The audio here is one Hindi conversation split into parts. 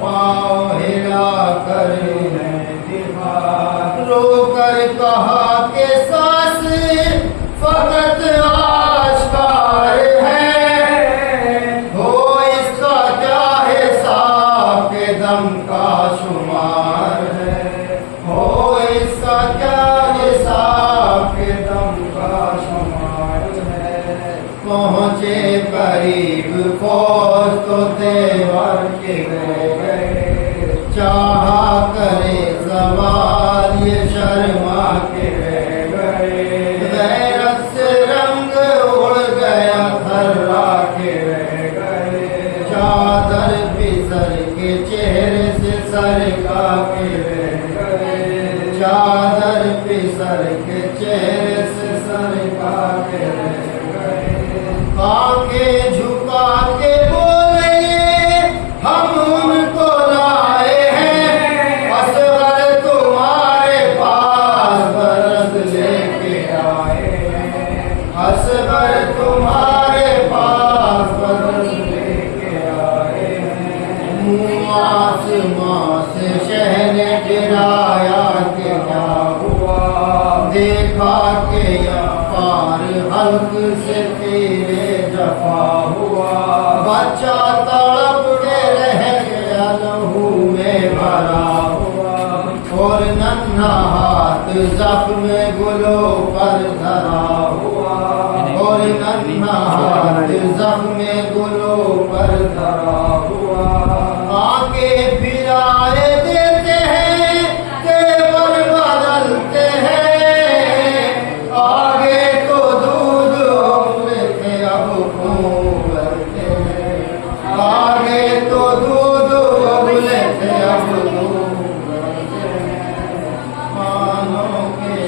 पाँव हिला कर रोकर कहा के सांस फकत आश्कार है, हो इसका क्या हिसाब के दम का शुमार है, हो इसका क्या हिसाब के दम का शुमार है। पहुँचे करीब फौज तो देवर के गए, चाहा करे सवाल ये शर्मा के रह गए, गैरत से रंग उड़ गया थर्रा के रह गए, चादर पिसर के चेहरे से सरका के रह गए, चादर पिसर के चेहरे से सरका के रह गए। आंखें झुका के बोले हम उनको लाए हैं, असगर तुम्हारे पास बरस लेके आए हैं, असगर तुम्हारे पास बरस लेके आए हैं। मुँह आसमां से शहने गिराया के क्या हुआ, देखा के पार हल्क से तेरे जफा हुआ, बच्चा तड़प के रह गया लहू में भरा हुआ, और नन्हा हाथ जख्म गुलो पर धरा हुआ, और नन्हा हाथ जख्म गुलो पर धरा हुआ। आके फिराए देते हैं तेवर बदलते हैं, आगे तो दूध उबले थे अब खून भरते हैं, आगे तो दूध उबले थे अब खून भरते हैं। मानो के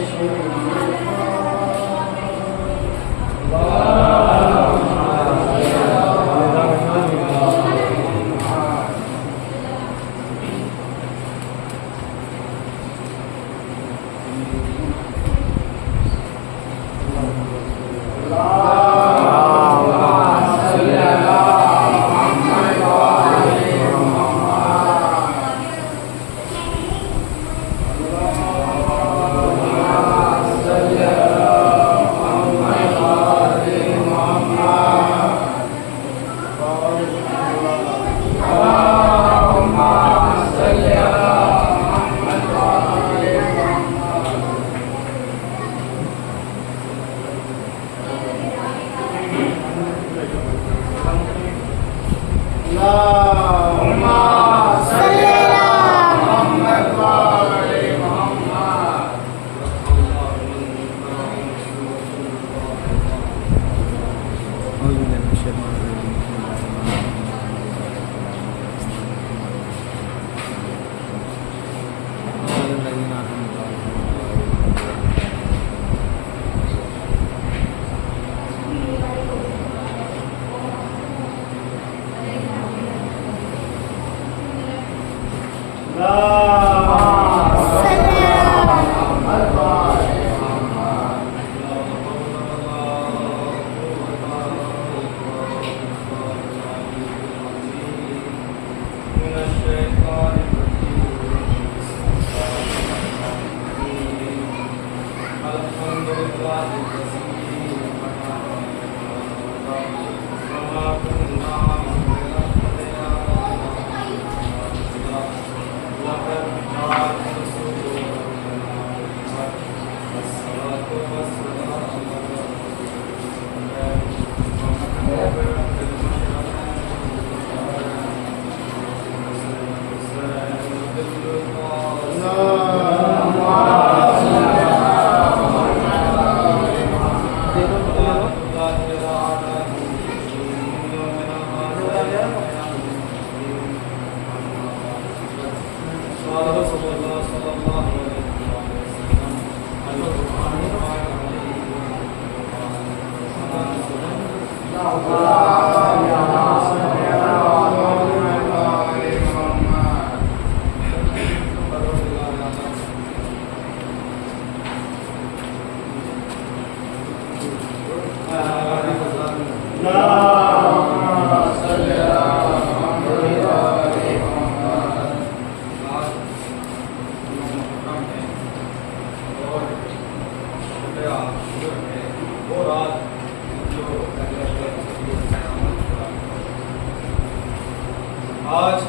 आज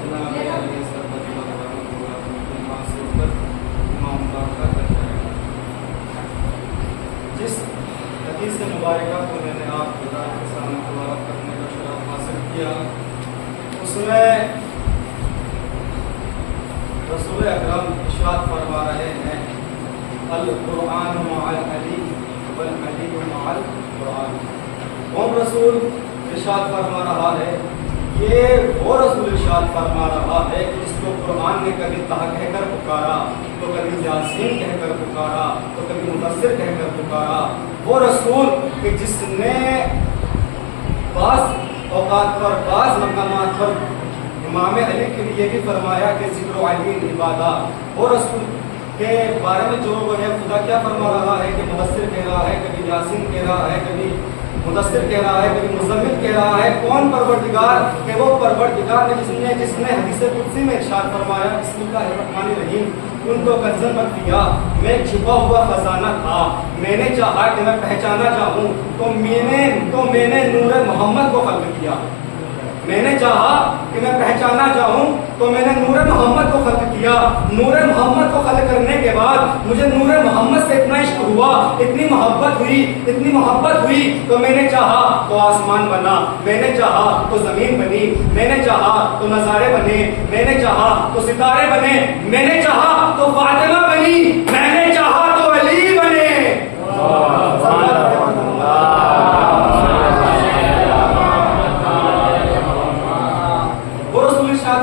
जनाब अली जिस हदीस मुबारका को मैंने आप के सामने तिलावत करने का शरफ हासिल किया, उसमें रसूल अकरम इरशाद फरमा रहे हैं, अल कुरान मअल अली वल अली मअल कुरान। कौन रसूल इरशाद फरमा रहा है? ये वो रसूल इरशाद फरमा रहा है कि जिसको कुरान ने कभी तहा कहकर पुकारा, तो कभी यासीन कहकर पुकारा, तो कभी मुदस्सिर कहकर पुकारा। वो रसूल कि जिसने बाज़ औकात पर, बाज़ मकामात पर इमाम अली के लिए भी फरमाया कि ज़िक्र अली इबादा। वो रसूल के बारे में जो है खुदा क्या फरमा रहा है कि मुदस्सिर कह रहा है, कभी यासीन कह रहा है, कभी मुदस्सिर कह रहा है, कभी मुज़म्मिल कह रहा है। कौन परवरदिगार? कि वो परवरदिगार ने जिसने हदीस कुदसी में इरशाद फरमाया, बिस्मिल्लाहिर्रहमानिर्रहीम, उनको कंज़न मत दिया, मैं छिपा हुआ खजाना था, मैंने चाहा कि मैं पहचाना चाहूँ तो मैंने नूर मोहम्मद को खल्क़ किया। मैंने चाहा कि मैं पहचाना चाहूँ तो मैंने नूर मोहम्मद को खल्क़ किया। नूर मोहम्मद को खल्क़ करने के बाद मुझे नूर मोहम्मद से इतना इश्क हुआ, इतनी मोहब्बत हुई तो मैंने चाहा तो आसमान बना, मैंने चाहा तो ज़मीन बनी, मैंने चाहा तो नज़ारे बने, मैंने चाहा तो सितारे बने, मैंने चाहा तो फातिमा बनी, मैंने चाहा तो अली बने।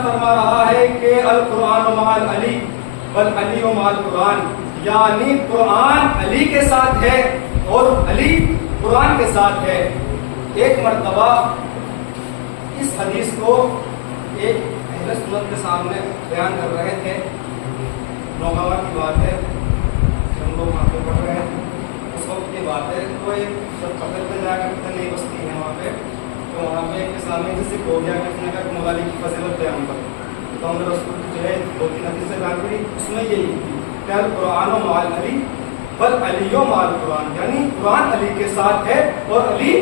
फरमा रहा है कि अल कुरान मअल अली वल अली मअल कुरान, यानी कुरान अली के साथ है और अली कुरान के साथ है। एक मर्तबा इस हदीस को एक अहले सुन्नत के सामने बयान कर रहे थे। नौगावा की बात है, हम लोग वहाँ पे पढ़ रहे हैं, उस वक्त की बात है। तो एक पकड़ पे जाकर नई बस्ती है वहाँ पे, तो वहाँ पे एक सामने जैसे हो गया कि उसने कहा मवाली की फजीलत बयान कर, तो हमने रसूल जो है 2-3 हदीस से बयान करी, उसमें यही क्या कुरान मअल अली वल अली मअल कुरान, यानी कुरान अली के साथ है और अली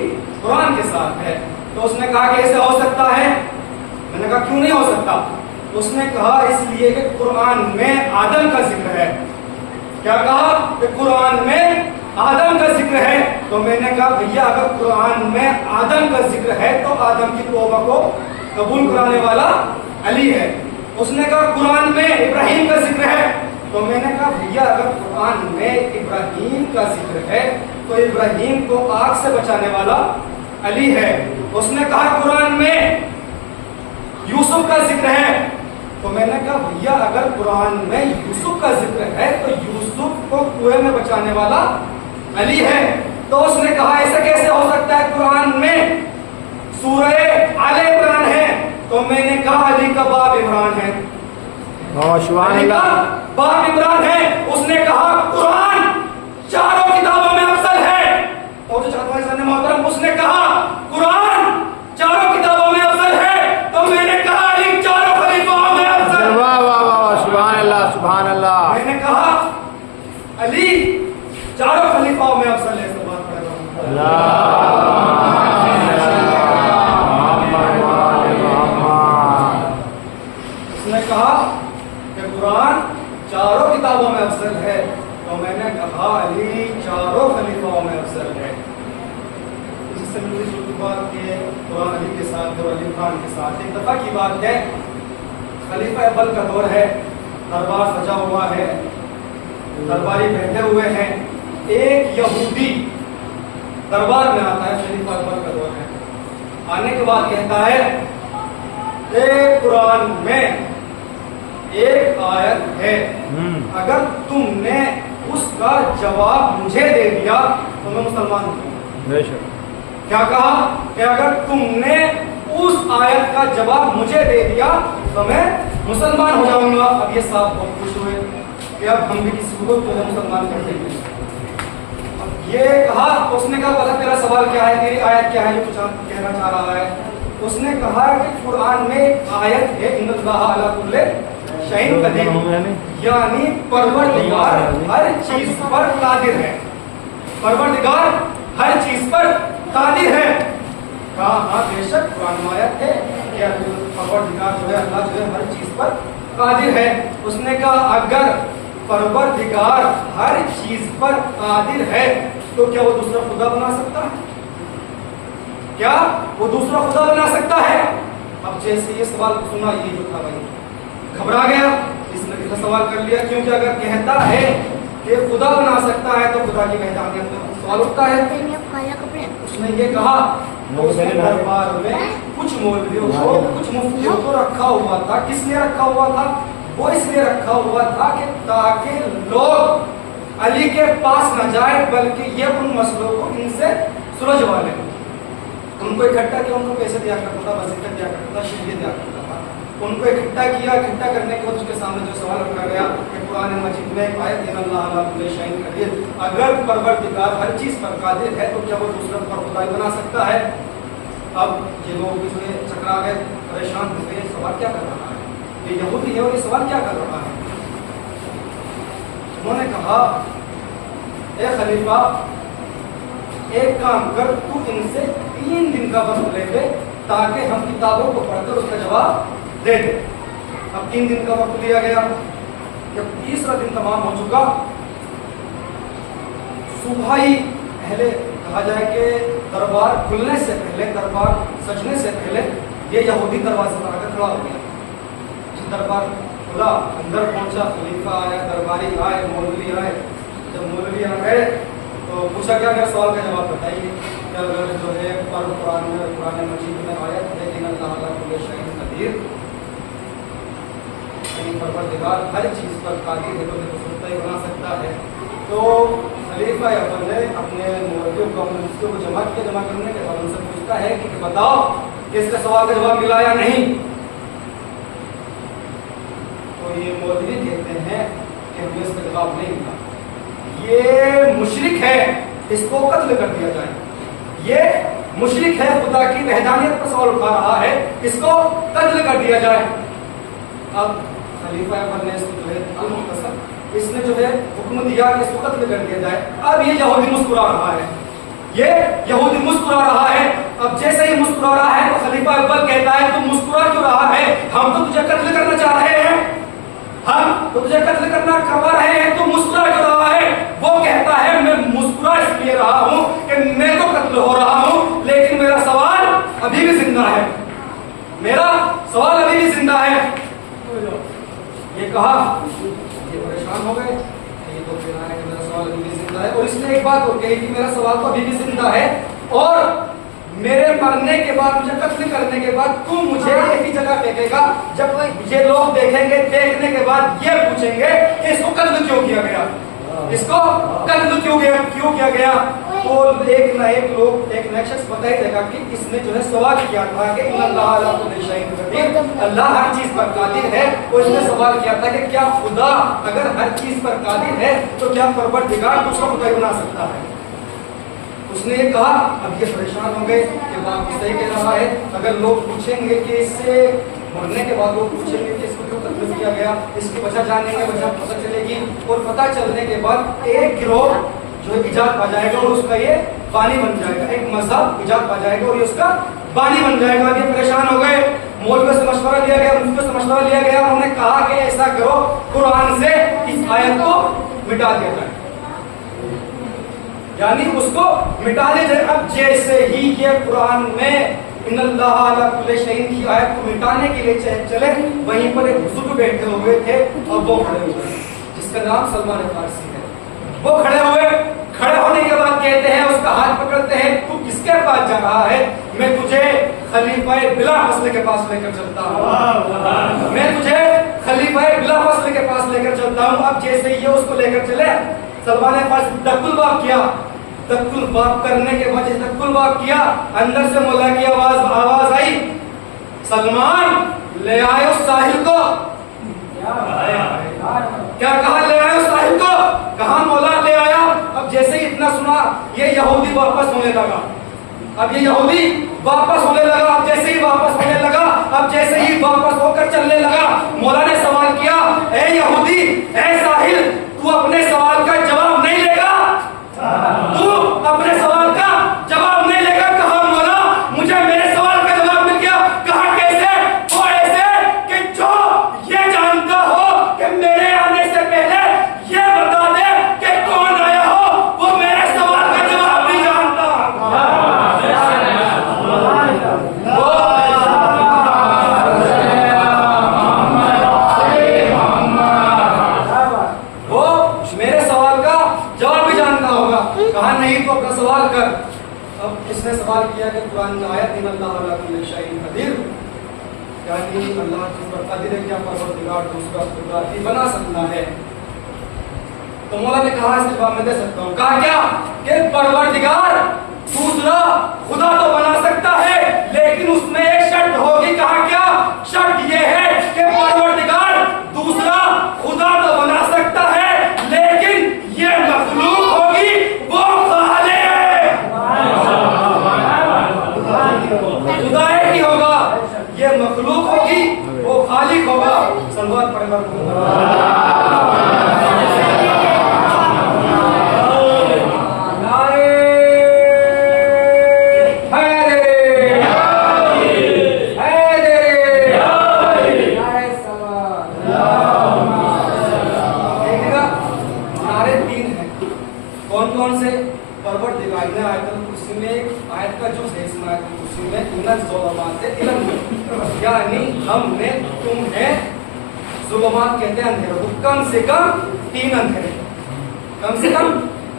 कुरान के साथ है। तो उसने कहा कि ऐसे हो सकता है? मैंने कहा क्यों नहीं हो सकता? उसने कहा इसलिए कि कुरान में आदम का जिक्र है। क्या कहा? कि कुरान में आदम का जिक्र है। तो मैंने कहा भैया अगर कुरान में आदम का जिक्र है तो आदम की तौबा को कबूल कराने वाला अली है। उसने कहा कुरान में इब्राहिम का जिक्र है। तो मैंने कहा भैया अगर कुरान में इब्राहिम का जिक्र है तो इब्राहिम को आग से बचाने वाला अली है। उसने कहा कुरान में यूसुफ का जिक्र है। तो मैंने कहा भैया अगर कुरान में यूसुफ का जिक्र है तो यूसुफ को कुएं में बचाने वाला अली है। तो उसने कहा ऐसा कैसे हो सकता है? कुरान में सूरह आले इमरान है। तो मैंने कहा अली का बाप इमरान है, अली का बाप इमरान है। उसने कहा कुरान चारों किताबों में अफजल है। और जो मोहतरम उसने कहा कुरान चारों किताबों में अफजल है। तो मैंने कहा अली चारों खलीफाओं में अफजल। वाह वाह वाह, सुभान अल्लाह सुभान अल्लाह। मैंने कहा अली चारों खलीफाओं में अफजल है। तो बात कर रहा हूं उसने कहा कि कुरान चारों किताबों में अफजल है। तो मैंने कहा अली चारों खलीफाओं में अफजल है। इससे मिलती जुलती बात के कुरान अली के साथ और अली खान के साथ एक दफा की बात है, खलीफा अव्वल का दौर है, दरबार सजा हुआ है, दरबारी बैठे हुए हैं। एक यहूदी दरबार में आता है, खलीफा अव्वल का दौर है। आने के बाद कहता है कुरान में एक आयत है, अगर तुमने उसका जवाब मुझे दे दिया तो मैं मुसलमान हूँ। क्या कहा? कि अगर तुमने उस आयत का जवाब मुझे दे दिया तो मैं मुसलमान हो जाऊंगा। अब ये साहब बहुत खुश हुए कि अब हम भी किसी को जो है मुसलमान कर देंगे। ये कहा, उसने कहा पता तेरा सवाल क्या है, तेरी आयत क्या है जो कुछ कहना चाह रहा है? उसने कहा कि कुरान में आयत है इन्नल्लाह अला कुल्ली शैइन कदीर, यानी परवरदिगार हर चीज पर कादिर है। परवरदिगार हर चीज पर कादिर है। कहा हाँ बेशक कुरान में आयत है कि परवरदिगार जो है अल्लाह जो है हर चीज पर कादिर है। उसने कहा अगर परवरदिगार हर चीज पर कादिर है तो क्या वो दूसरा खुदा बना सकता है? क्या वो दूसरा खुदा बना सकता है? अब जैसे ये सवाल सुना, ये जो था भाई घबरा गया, इसने कितना सवाल कर लिया, क्योंकि अगर कहता है कि खुदा बना सकता है तो खुदा की वहदानियत में सवाल उठता है। उसने ये कहा उसके दरबार में कुछ मौलवियों को, कुछ मुफ्तियों को रखा हुआ था। किसने रखा हुआ था? वो इसलिए रखा हुआ था कि ताकि लोग अली के पास न जाए, बल्कि ये उन मसलों को इनसे सुलझवा लें। उनको इकट्ठा किया, उनको पैसे दिया करता था, वजीफे दिया करता था, शिल्ली दिया करता था। उनको इकट्ठा किया, इकट्ठा करने के बाद उसके सामने जो सवाल रखा गया कि कुरान मजीद में एक आयत है अल्लाह अला कुल्ली शैइन कदीर, अगर परवरदिगार हर चीज पर कादिर है तो क्या वो दूसरा पर खुदा बना सकता है? अब ये लोग इसमें चकरा गए, परेशान हो गए, सवाल क्या कर रहा है? ये यहूदी है और ये सवाल क्या कर रहा है? उन्होंने कहा ए खलीफा एक काम कर, तू इनसे 3 दिन का वक्त ले ले ताकि हम किताबों को पढ़कर उसका जवाब दे दे। अब 3 दिन का वक्त लिया गया। जब तीसरा दिन तमाम हो चुका, सुबह ही पहले कहा जाए कि दरबार खुलने से पहले, दरबार सजने से पहले ये यहूदी दरवाजे पर आकर खड़ा हो गया। दरबार खुला, अंदर पहुंचा, खलीफा आया, दरबारी आए, मौलवी आए। जब मौलवी आ गए तो पूछा क्या क्या सवाल का जवाब बताइए। क्या जो है कुरान मजीद में आयत है कि अल्लाह अला कुल्ली शैइन कदीर, यानी परवरदिगार हर चीज पर कादिर है तो दूसरा ही बना सकता है। तो खलीफा अव्वल ने अपने मौलवियों को, अपने मुफ्तियों को जमा किया। जमा करने के बाद उनसे पूछता है कि बताओ कि इसका सवाल का जवाब मिला या नहीं। तो ये मौलवी कहते हैं कि हमें इसका जवाब नहीं मिला, ये मुशरिक है, इसको कत्ल कर दिया जाए। ये मुशरिक है, खुदा की वहदानियत पर सवाल उठा रहा है, इसको कत्ल कर दिया जाए। अब खलीफा अव्वल ने इसको जो है अल-मुख्तसर, इसने जो है हुक्म दिया कि इसको कत्ल कर दिया जाए। अब ये यहूदी मुस्कुरा रहा है, ये यहूदी मुस्कुरा रहा है। अब जैसे ही मुस्कुरा रहा है तो खलीफा अव्वल कहता है तुम मुस्कुरा क्यों रहा है? हम तो तुझे कत्ल करना चाह रहे हैं, हम तो तुझे कत्ल करना करवा रहे हैं, तू मुस्कुरा क्यों रहा है? वो कहता है मैं मुस्कुरा इसलिए रहा हूं कि मैं तो कत्ल हो रहा हूं, लेकिन मेरा सवाल अभी भी जिंदा है, मेरा सवाल अभी भी जिंदा है। ये कहा, ये परेशान हो गए, ये तो कह रहा है कि मेरा सवाल अभी भी जिंदा है। और इसने एक बात और कही कि मेरा सवाल तो अभी भी जिंदा है और मेरे मरने के बाद, मुझे कत्ल करने के बाद तू मुझे एक ही जगह फेंकेगा। जब ये लोग देखेंगे, देखने के बाद ये पूछेंगे कि इसको कत्ल क्यों किया गया, इसको कत्ल क्यों किया गया। तो एक ना एक लोग, एक ना शख्स बता ही देगा कि इसने जो है सवाल किया था कि अल्लाह अला कुल्ली शैइन कदीर, अल्लाह हर चीज पर कादिर है। और इसने सवाल किया था कि क्या खुदा अगर हर चीज पर कादिर है तो क्या परवरदिगार दूसरा खुदा बना सकता है? उसने ये कहा। अब ये परेशान हो गए कि बात सही कह रहा है। अगर लोग पूछेंगे कि इससे मरने के बाद, लोग पूछेंगे कि इसको क्यों कत्ल किया गया, इसकी वजह जानेंगे, वजह पता चलेगी। और पता चलने के बाद एक गिरोह जो इजाद पा जाएगा और उसका ये बानी बन जाएगा, एक मजहब इजाद पा जाएगा और ये उसका बानी बन जाएगा। अब ये परेशान हो गए, मौलवियों से मशवरा लिया गया, मुफ्तियों से मशवरा लिया गया। उन्होंने कहा कि ऐसा करो, कुरान से इस आयत को मिटा दिया जाए, यानी उसको मिटा दिया जाए। अब जैसे ही ये कुरान में इन्नल्लाह अला कुल्ली शैइन की आयत को मिटाने के लिए चले, वहीं पर एक बुजुर्ग बैठे हुए थे और वो खड़े हुए, जिसका नाम सलमान फारसी है। वो खड़े हुए, खड़े होने के बाद कहते हैं, उसका हाथ पकड़ते हैं, तू किसके पास जा रहा है? मैं तुझे खलीफा बिला फस्ल के पास लेकर चलता हूँ, मैं तुझे खलीफा बिला फस्ल के पास लेकर चलता हूँ। अब जैसे ये उसको लेकर चले, सलमान फारसी दक्कुल बाप किया। दक्कुल बाप करने के बाद दक्कुल बाप किया, अंदर से मौला की आवाज आई, सलमान ले आयो साहिल को। क्या कहा? ले आयो साहिल को। कहा मौला ले आया। अब जैसे ही इतना सुना, ये यहूदी वापस होने लगा। अब ये यहूदी वापस होने लगा। अब जैसे ही वापस होने लगा, अब जैसे ही वापस होकर चलने लगा, मौला ने सवाल किया, ए यहूदी, ए साहिल, तू अपने सवाल का जवाब नहीं लेगा? तू अपने सवाल का जवाब नहीं लेगा? कहा मौला, मुझे यानी अल्लाह जिस पर कादिर है क्या परवरदिगार दूसरा खुदा ही बना सकता है। तो मौला ने कहा इस जवाब में दे सकता हूँ, कहा क्या कि परवरदिगार दूसरा खुदा तो बना सकता है लेकिन उसमें एक शर्त होगी। कहा क्या शर्त ये है कि परवरदिगार दूसरा खुदा तो बना सकता है लेकिन ये मखलूक होगी वो खालिक। खुदा एक ही होगा, ये मखलूक होगी वो खालिक होगा। सलवात पढ़ना यानी हमने तुम्हें ज़ुल्मात कहते हैं अंधेरों को कम से कम 3 अंधेरे, कम से कम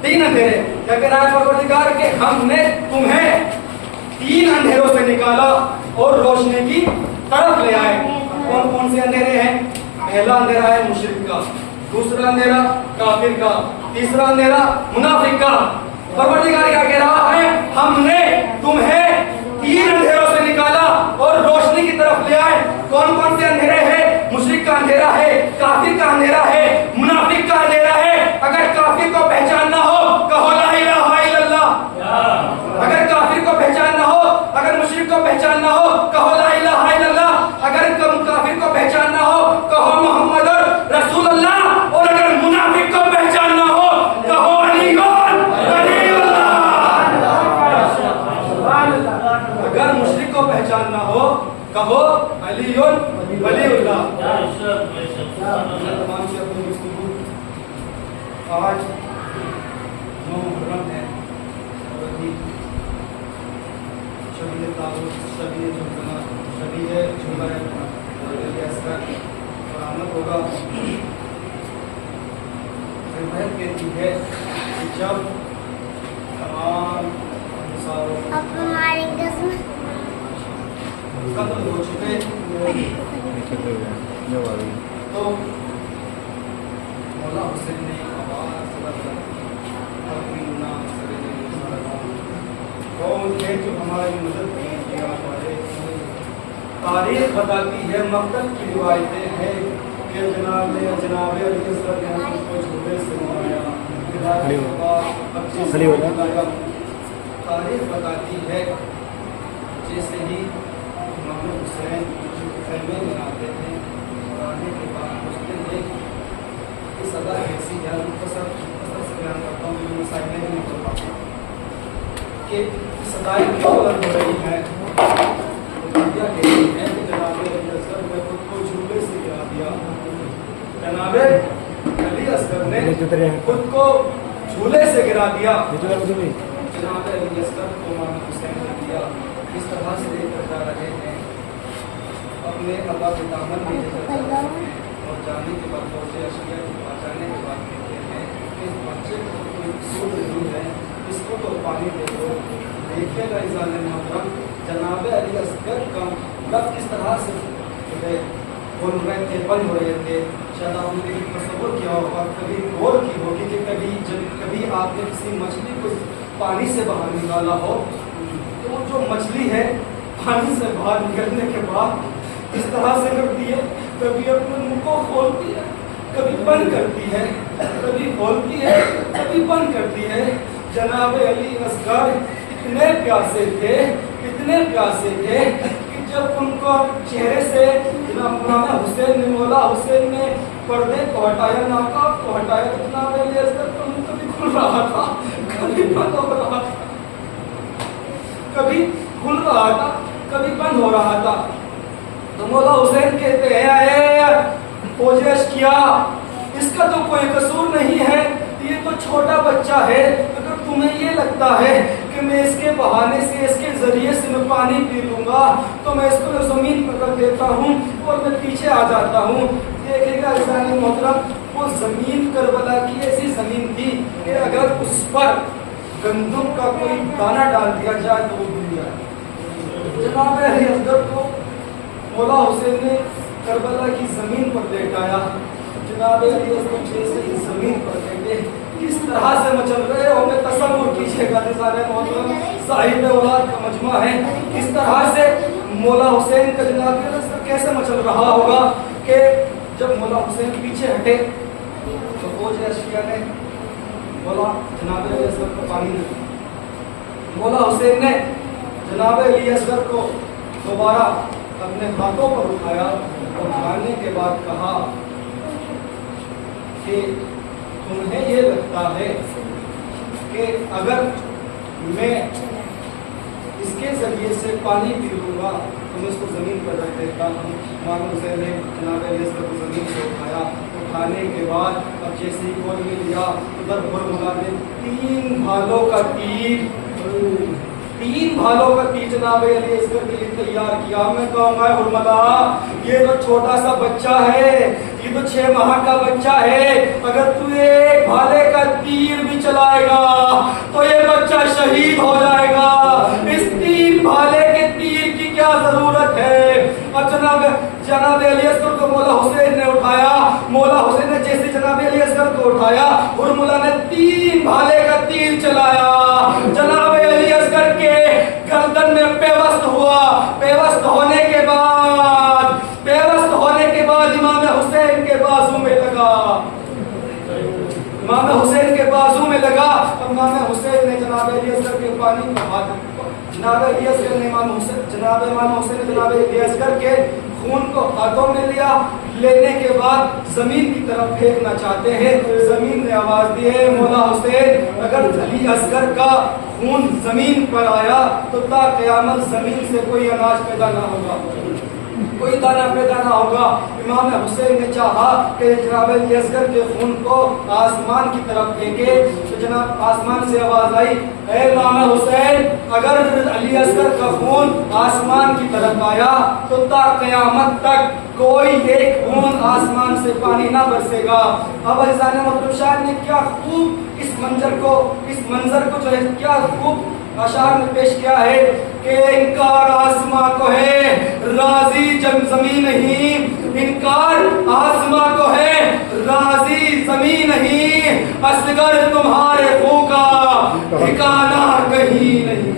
3 अंधेरे। क्या कह रहा है परवरदिगार के हमने तुम्हें 3 अंधेरों से निकाला और रोशनी की तरफ ले आए। कौन कौन से अंधेरे हैं? पहला अंधेरा है मुशरिक का, दूसरा अंधेरा काफिर का, तीसरा अंधेरा मुनाफिक का। परवरदिगार क्या कह रहा है? हमने तुम्हें 3 अंधेरों से निकाला और रोशनी की तरफ ले आए। कौन कौन से अंधेरे हैं? मुशरिक का अंधेरा है, काफिर का अंधेरा है, मुनाफिक का अंधेरा है। अगर काफिर को पहचानना हो कहो ला इलाहा इल्लल्लाह। अगर काफिर को पहचानना हो, अगर मुशरिक को पहचानना हो कहो ला इलाहा इल्लल्लाह। अगर काफिर को पहचानना हो कहो मोहम्मद रसूलुल्लाह। और अगर मुनाफिक को पहचानना हो कहो अलीगुन वलीउल्लाह। अगर मुशरिक को पहचानना हो कहो अलीगुन वलीउल्लाह। आज 9 मुहर्रम है और अभी शबीए ताबूत, शबीए जुम्मा, शबीए जुम्मा बरामद होगा। रिवायत कहती है कि जब तमाम कत्ल हो चुके तो मौला हुसैन ने जो हमारी मदद किया हमारे तारीख बताती है, मक्तब की रिवायतें हैं कि जनाब को झूठे से मारा, तारीख बताती है जैसे ही इमाम हुसैन खैमे में आते हैं और आने के बाद पूछते हैं कि सदा कैसी है। मुख्तसर से बयान करता हूँ क्योंकि मसाइल नहीं कर पाता कि सदाएं क्यों अलग हो रही हैं। क्या कहती है कि जनाब अली असगर ने खुद को झूले से गिरा दिया। जनाब अली असगर ने खुद को झूले से गिरा दिया। जनाब अली असगर को इमाम हुसैन ने दिया। इस तरह से लेकर जा रहे हैं अपने अब्बा के दामन में लेकर जा रहे हैं और जाने के बाद पहुंचे अशिया के पास। जाने के बाद कहते हैं कि इस बच्चे को कोई सूद नहीं है, इसको तो पानी दे दो। देखिएगा इज़ान मोहतरम जनाब अली असगर का मतलब किस तरह से बोल रहे थे, बंद हो रहे थे। शायद आपने तसव्वुर किया होगा, कभी गौर की होगी कि कभी आपने किसी मछली को पानी से बाहर निकाला हो तो जो मछली है पानी से बाहर निकलने के बाद इस तरह से करती है, कभी अपने मुंह को खोलती है, कभी बंद करती है, कभी खोलती है, कभी बंद करती है। जनाब अली असगर इतने प्यासे थे, इतने प्यासे थे कि जब उनको चेहरे से जनाब हुसैन ने मौला हुसैन ने पर्दे को हटाया, नकाब को हटाया, तो जनाब अली असगर का मुंह कभी खुल रहा था, कभी बंद हो रहा था, कभी खुल रहा था, कभी बंद हो रहा था। तो मौला हुसैन कहते हैं ओजश किया, इसका तो कोई कसूर नहीं है, ये तो छोटा बच्चा है। अगर तुम्हें ये लगता है कि मैं इसके बहाने से, इसके जरिए से मैं पानी पी लूंगा तो मैं इसको जमीन पर रख देता हूँ और मैं पीछे आ जाता हूँ। देखिएगा इज़ान मोहतरम, वो जमीन करबला की ऐसी जमीन थी कि अगर उस पर गंदम का कोई दाना डाल दिया जाए तो वो डूब जाए। जनाब अली असगर को मौला हुसैन ने करबला की जमीन पर लेटाया। जनाब अली असगर जैसे ही जमीन पर लेटे किस तरह से मचल रहे होंगे, तसव्वुर कीजिएगा। निज़ारे मोहतरम साहिब औलाद का मजमा है, इस तरह से मौला हुसैन का जनाब अली असगर कैसे मचल रहा होगा कि जब मौला हुसैन पीछे हटे तो फौज अशिया ने मौला जनाब अली असगर को पानी नहीं दिया। मौला हुसैन ने जनाब अली असगर को दोबारा अपने हाथों पर उठाया और उठाने के बाद कहा कि तुम्हें ये लगता है कि अगर मैं इसके जरिए से पानी पी लूँगा तो मैं उसको ज़मीन पर रख देता हूँ। इमाम हुसैन ने जनाब अली असगर को ज़मीन से उठाया। उठाने के बाद अब जैसे ही गोद में लिया उधर हुरमुला ने तीन भालों का तीर जनाब अली असगर के लिए तैयार किया। मैं कहूँगा हुरमुला, ये तो छोटा सा बच्चा है, ये तो 6 माह का बच्चा है, अगर तू एक भाले का तीर भी चलाएगा तो ये बच्चा शहीद हो जाएगा। इस 3 भाले के तीर की क्या जरूरत है। अब जनाब अली असगर को मौला हुसैन ने उठाया। मौला हुसैन ने जैसे जनाब अली असगर को उठाया, हुरमुला ने 3 भाले का तीर चलाया। जनाब अली असगर के गर्दन में पेवस्त हुआ। पेवस्त होने के बाद इमाम हुसैन के बाजू में लगा। इमाम हुसैन के बाजू में लगा। इमाम हुसैन ने जनाब अली असगर के पानी को हाथ जनाब अली असगर ने इमाम हुसैन ने जनाब अली असगर के खून को हाथों में लिया। लेने के बाद जमीन की तरफ फेंकना चाहते हैं। जमीन ने आवाज दी है, मौला हुसैन, अगर अली असगर का खून जमीन पर आया तो ता क़यामत जमीन से कोई अनाज पैदा ना होगा, कोई दाना पैदा ना होगा। इमाम हुसैन ने चाहा कि जनाब अली असगर के खून को आसमान की तरफ फेंके तो जनाब आसमान से आवाज आई, ऐ इमाम हुसैन, अगर अली असगर का खून आसमान की तरफ आया तो ता क़यामत तक कोई एक बूंद आसमान से पानी ना बरसेगा। अब अज़ान मतलब शाह ने क्या खूब इस मंजर को जो है क्या खूब अशार में पेश किया है कि इनकार आसमां को है, राजी जमीन नहीं। इनकार आसमां को है, राजी जमीन नहीं। असगर तुम्हारे खून का ठिकाना कहीं नहीं।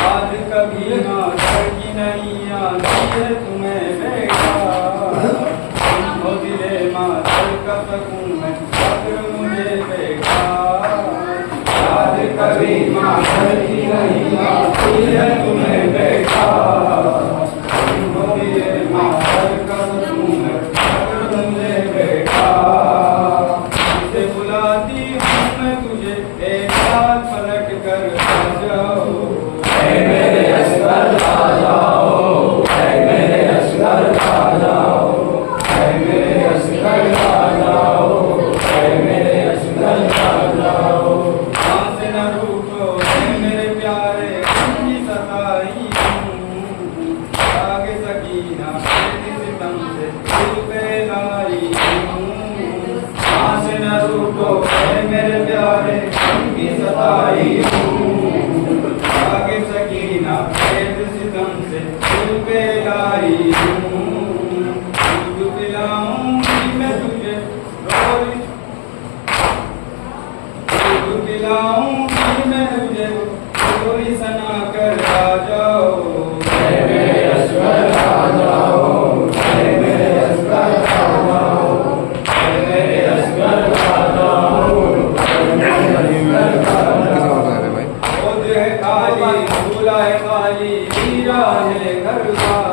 आज कभी ना की नहीं आती है तुम्हें बेटा। है घर का